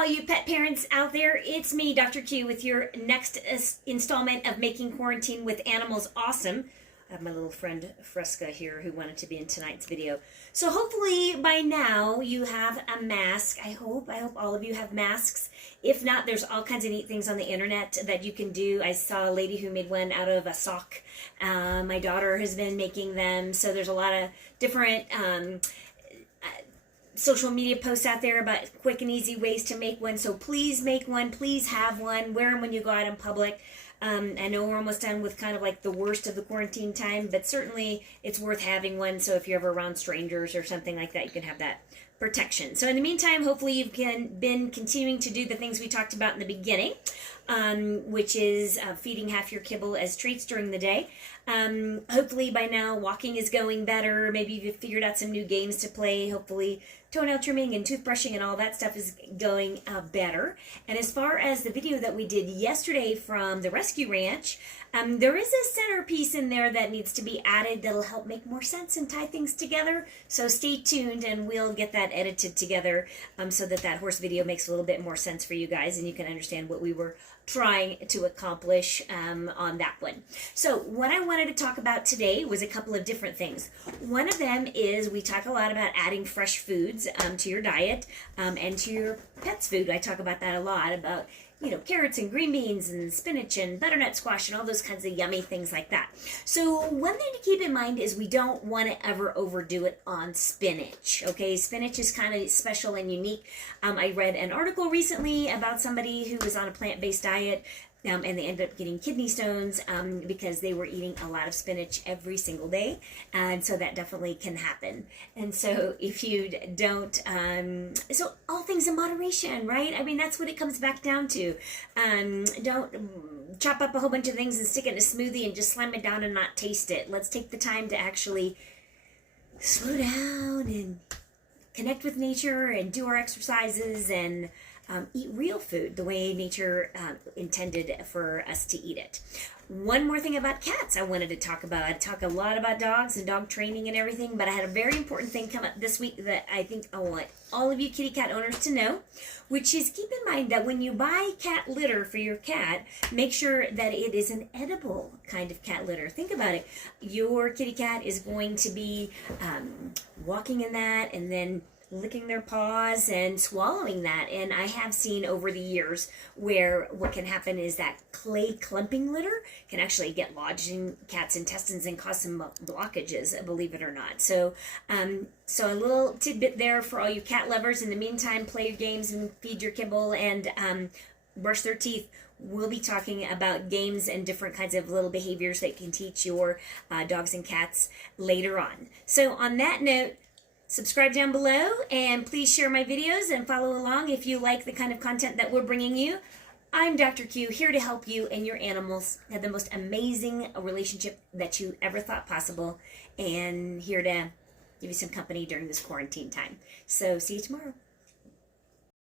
all you pet parents out there. It's me, Dr. Q, with your next installment of Making Quarantine with Animals Awesome. I have my little friend Fresca here who wanted to be in tonight's video. So hopefully by now you have a mask. I hope all of you have masks. If not, there's all kinds of neat things on the internet that you can do. I saw a lady who made one out of a sock. My daughter has been making them. So there's a lot of different social media posts out there about quick and easy ways to make one. So please make one. Please have one. Wear them when you go out in public. I know we're almost done with kind of like the worst of the quarantine time, but certainly it's worth having one. So if you're ever around strangers or something like that, you can have that protection. So in the meantime, hopefully you've been continuing to do the things we talked about in the beginning, which is feeding half your kibble as treats during the day. Hopefully by now walking is going better. Maybe you've figured out some new games to play. Hopefully toenail trimming and toothbrushing and all that stuff is going better. And as far as the video that we did yesterday from the rescue ranch, there is a centerpiece in there that needs to be added that'll help make more sense and tie things together. So stay tuned and we'll get that edited together so that horse video makes a little bit more sense for you guys and you can understand what we were trying to accomplish on that one. So what I wanted to talk about today was a couple of different things. One of them is we talk a lot about adding fresh foods to your diet and to your pet's food. I talk about that a lot, about carrots and green beans and spinach and butternut squash and all those kinds of yummy things like that. So one thing to keep in mind is we don't want to ever overdo it on spinach, okay? Spinach is kind of special and unique. I read an article recently about somebody who was on a plant-based diet and they ended up getting kidney stones because they were eating a lot of spinach every single day. And so that definitely can happen. And so if you don't, so all things in moderation, right? I mean, that's what it comes back down to. Don't chop up a whole bunch of things and stick it in a smoothie and just slam it down and not taste it. Let's take the time to actually slow down and connect with nature and do our exercises and eat real food the way nature intended for us to eat it. One more thing about cats I wanted to talk about. I talk a lot about dogs and dog training and everything, but I had a very important thing come up this week that I think I want all of you kitty cat owners to know, which is keep in mind that when you buy cat litter for your cat, make sure that it is an edible kind of cat litter. Think about it. Your kitty cat is going to be walking in that and then licking their paws and swallowing that. And I have seen over the years where what can happen is that clay clumping litter can actually get lodged in cats' intestines and cause some blockages, believe it or not. So so a little tidbit there for all you cat lovers. In the meantime, play your games and feed your kibble and brush their teeth. We'll be talking about games and different kinds of little behaviors that can teach your dogs and cats later on. So on that note, subscribe down below and please share my videos and follow along if you like the kind of content that we're bringing you. I'm Dr. Q, here to help you and your animals have the most amazing relationship that you ever thought possible, and here to give you some company during this quarantine time. So see you tomorrow.